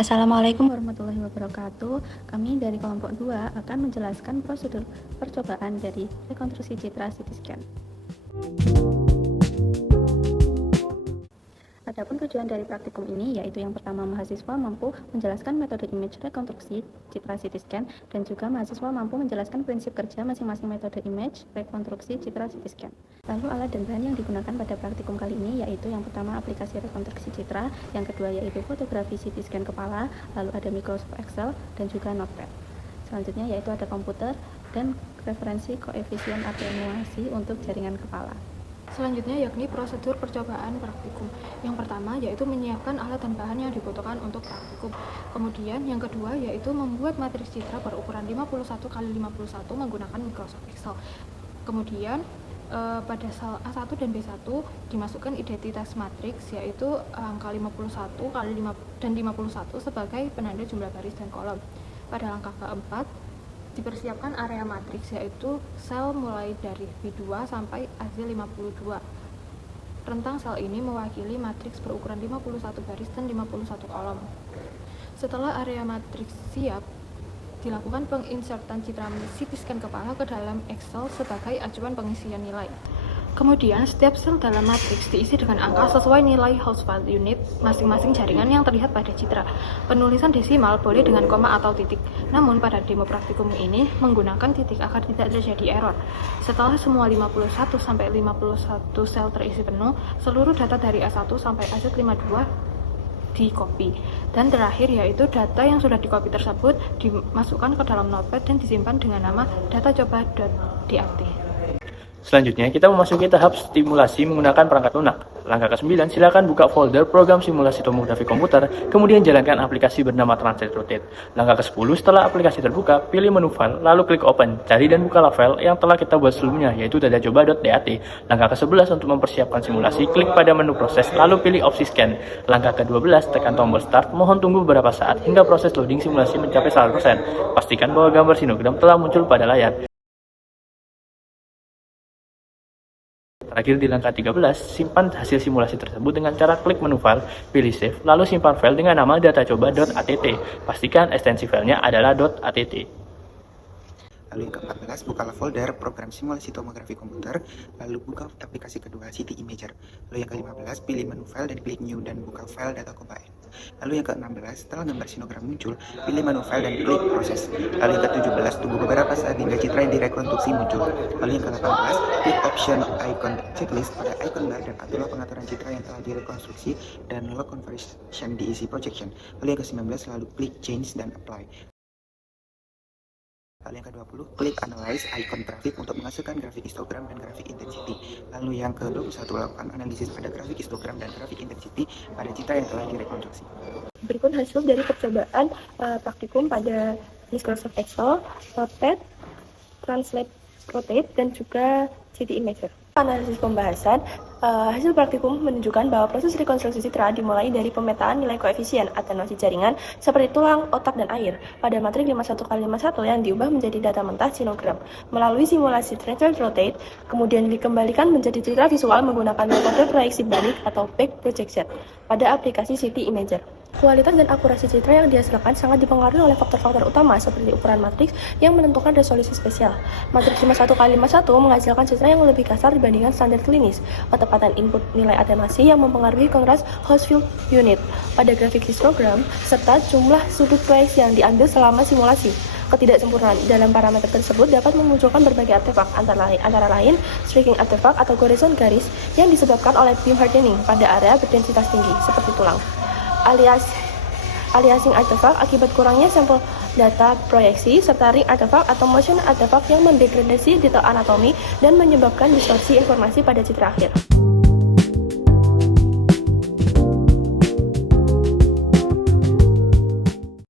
Assalamualaikum warahmatullahi wabarakatuh. Kami dari kelompok 2 akan menjelaskan prosedur percobaan dari rekonstruksi citra CT scan. Adapun tujuan dari praktikum ini yaitu yang pertama, mahasiswa mampu menjelaskan metode image rekonstruksi citra CT scan, dan juga mahasiswa mampu menjelaskan prinsip kerja masing-masing metode image rekonstruksi citra CT scan. Lalu alat dan bahan yang digunakan pada praktikum kali ini yaitu yang pertama aplikasi rekonstruksi citra, yang kedua yaitu fotografi CT scan kepala, lalu ada Microsoft Excel dan juga Notepad. Selanjutnya yaitu ada komputer dan referensi koefisien atenuasi untuk jaringan kepala. Selanjutnya yakni prosedur percobaan praktikum. Yang pertama yaitu menyiapkan alat dan bahan yang dibutuhkan untuk praktikum. Kemudian yang kedua yaitu membuat matriks citra berukuran 51x51 menggunakan Microsoft Excel. Kemudian pada sel A1 dan B1 dimasukkan identitas matriks yaitu angka 51 dan 51 sebagai penanda jumlah baris dan kolom. Pada langkah keempat dipersiapkan area matriks yaitu sel mulai dari B2 sampai AZ52. Rentang sel ini mewakili matriks berukuran 51 baris dan 51 kolom. Setelah area matriks siap, dilakukan penginsertan citra CT scan kepala ke dalam Excel sebagai acuan pengisian nilai. Kemudian, setiap sel dalam matriks diisi dengan angka sesuai nilai host file unit masing-masing jaringan yang terlihat pada citra. Penulisan desimal boleh dengan koma atau titik. Namun, pada demo praktikum ini menggunakan titik agar tidak terjadi error. Setelah semua 51 sampai 51 sel terisi penuh, seluruh data dari A1 sampai AZ52 di copy. Dan terakhir yaitu data yang sudah di copy tersebut dimasukkan ke dalam Notepad dan disimpan dengan nama datacoba.dat. Selanjutnya, kita memasuki tahap simulasi menggunakan perangkat lunak. Langkah ke-9, silakan buka folder program simulasi tomografi komputer, kemudian jalankan aplikasi bernama Translate Rotate. Langkah ke-10, setelah aplikasi terbuka, pilih menu file, lalu klik open. Cari dan bukalah file yang telah kita buat sebelumnya, yaitu datacoba.dat. Langkah ke-11, untuk mempersiapkan simulasi, klik pada menu proses, lalu pilih opsi scan. Langkah ke-12, tekan tombol start, mohon tunggu beberapa saat hingga proses loading simulasi mencapai 100%. Pastikan bahwa gambar sinogram telah muncul pada layar. Terakhir di langkah 13, simpan hasil simulasi tersebut dengan cara klik menu file, pilih save, lalu simpan file dengan nama datacoba.att. Pastikan ekstensi filenya adalah .att. Lalu yang ke-14, bukalah folder program simulasi tomografi komputer, lalu buka aplikasi kedua CT Imager. Lalu yang ke-15, pilih menu file dan klik new dan buka file data.coba.n. Lalu yang ke-16, setelah gambar sinogram muncul, pilih menu file dan klik proses. Lalu yang ke-17, tunggu beberapa saat hingga citra yang direkonstruksi muncul. Lalu yang ke-18, klik option icon checklist pada icon bar dan aturlah pengaturan citra yang telah direkonstruksi dan log conversion diisi projection. Lalu yang ke-19, lalu klik change dan apply. Lalu yang ke-20, klik Analyze icon grafik untuk menghasilkan grafik histogram dan grafik intensity. Lalu yang ke-21, lakukan analisis pada grafik histogram dan grafik intensity pada citra yang telah direkonstruksi. Berikut hasil dari percobaan praktikum pada Microsoft Excel, Notepad, Translate Rotate, dan juga CT Imager. Analisis pembahasan, hasil praktikum menunjukkan bahwa proses rekonstruksi citra dimulai dari pemetaan nilai koefisien atenuasi jaringan seperti tulang, otak, dan air pada matriks 51x51 yang diubah menjadi data mentah sinogram. Melalui simulasi Translate Rotate, kemudian dikembalikan menjadi citra visual menggunakan metode proyeksi balik atau back projection pada aplikasi CT Imager. Kualitas dan akurasi citra yang dihasilkan sangat dipengaruhi oleh faktor-faktor utama seperti ukuran matriks yang menentukan resolusi spesial. Matriks 51x51 menghasilkan citra yang lebih kasar dibandingkan standar klinis. Ketepatan input nilai atenuasi yang mempengaruhi kontras host field unit pada grafik histogram serta jumlah sudut proyeksi yang diambil selama simulasi. Ketidaksempurnaan dalam parameter tersebut dapat memunculkan berbagai artefak, antara lain streaking artefak atau goresan garis yang disebabkan oleh beam hardening pada area berdensitas tinggi seperti tulang. Aliasing artefak akibat kurangnya sampel data proyeksi, serta ring artefak atau motion artefak yang mendegradasi detail anatomi dan menyebabkan distorsi informasi pada citra akhir.